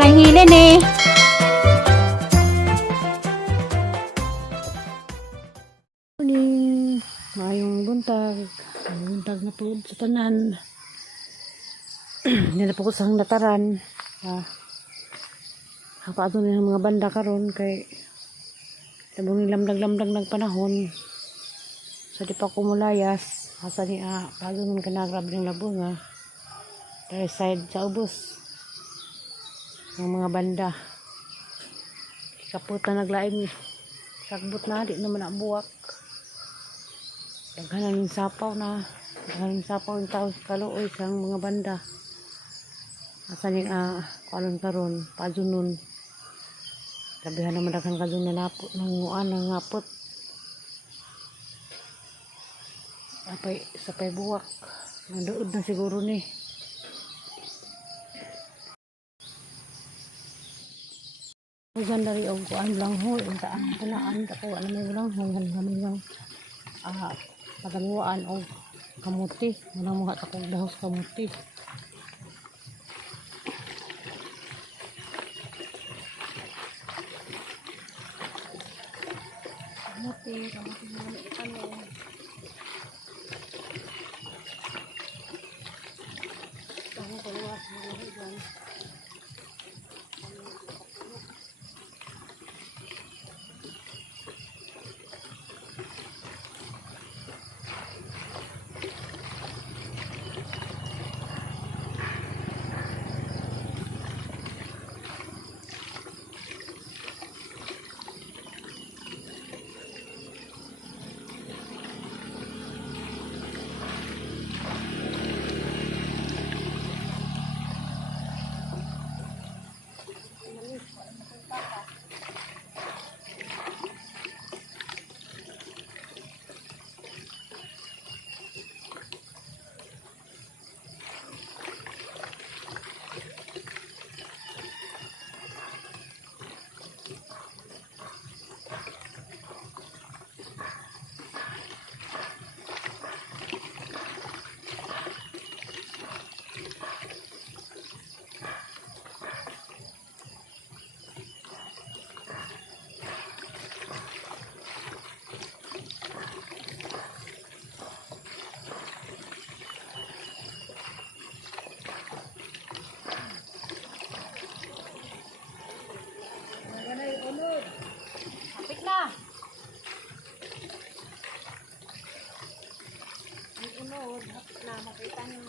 lang hilin eh. Morning. Mayong buntag. Mayong buntag na po sa tanan. Nila po ko sa lataran. Hapaado na ng mga banda karon kay tabong lamdag-lamdag ng panahon. So di pa kumulayas. Asa ni paado naman kanagrab ng labunga. Dari side sa ubos. Ng mga banda. Kaputan naglaing. Sagbot na, di naman nabuwak. Daghanan ng sapaw na. Daghanan ng sapaw yung tao sa kaluoy sa mga banda. Asa ni kualon karon pajunon. Sabihan naman daghan kadun na napot ng nguan ng ngapot. Sapay buwak. Nandood na siguro ni. Hugan dari og kuan lang ho, untaan tanaan ako ano may lang hanggang lang pagamiwaan og kamuti, wala mo hat akong dahos kamuti. Kamuti mo na itanong. Tanong ko luwas mo hugan. Kapit na. Ang unod, kapit na, makita nyo.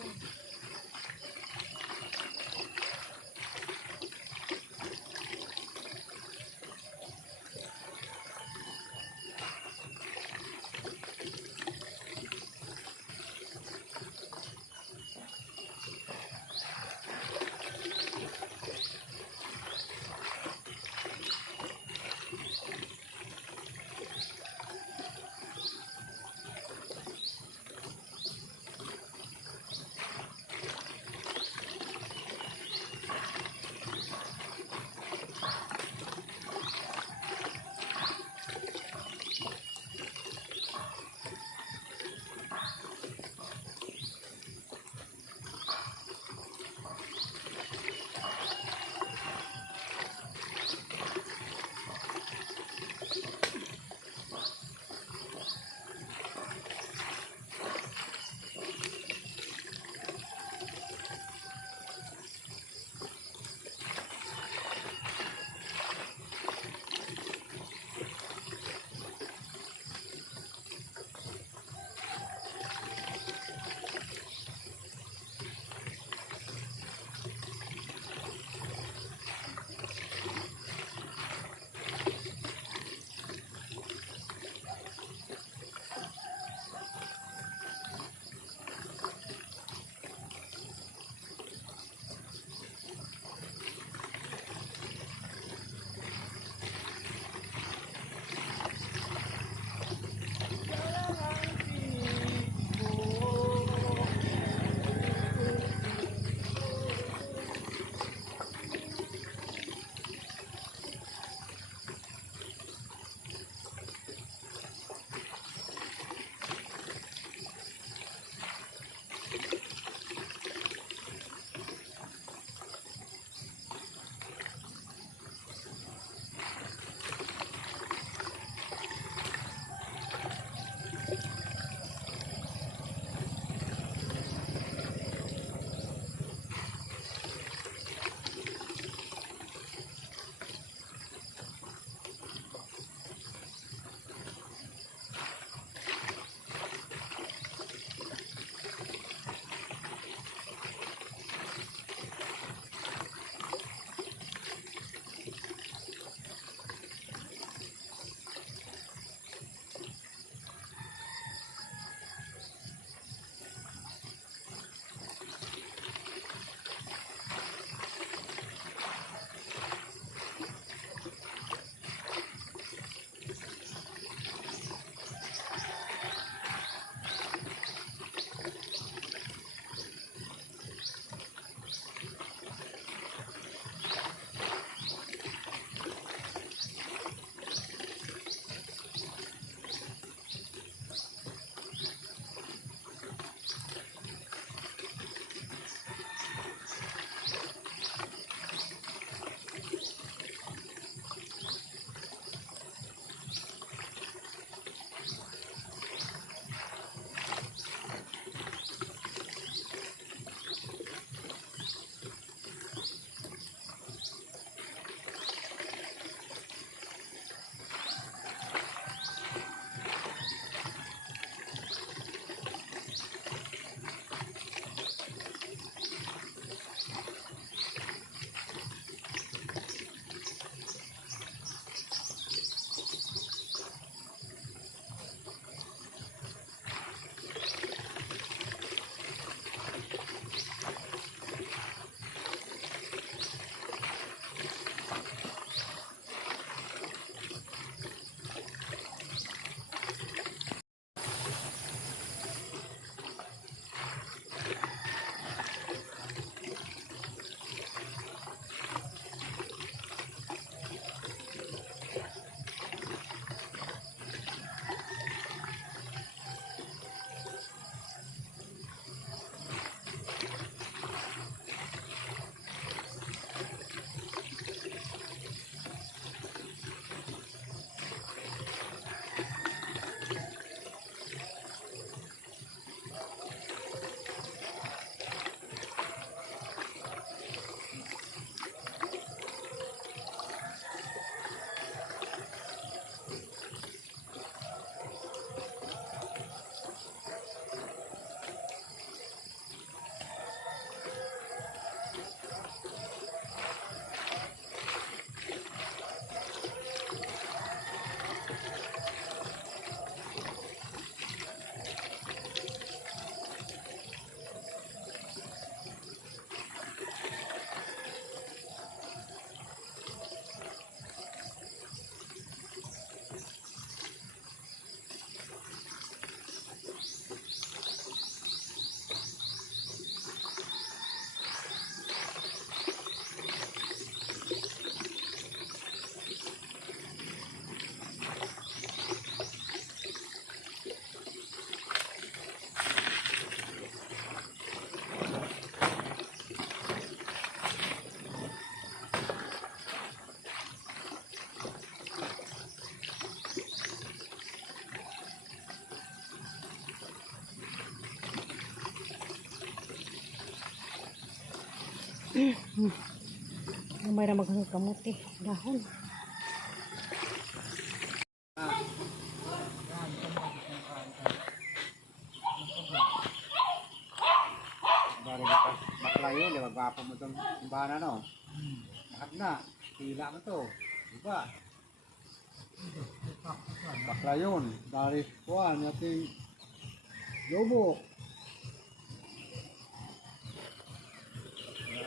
May na maghangag kamuti. Dahon. Dari kita maklayo, lewat apa mo itong simbahan ano? Lahat na, tila mo to. Diba? Baklayon, dari kuan, yating lubok.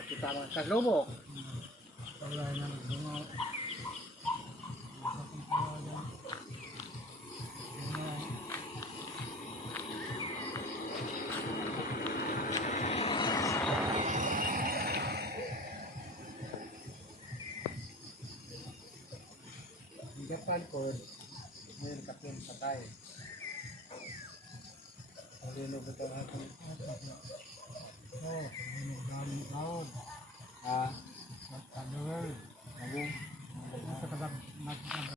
Kita lang sa lubok. Japan po, ngayon kapin patay. Palinog ito ang ating daming taon. Naging sa kadang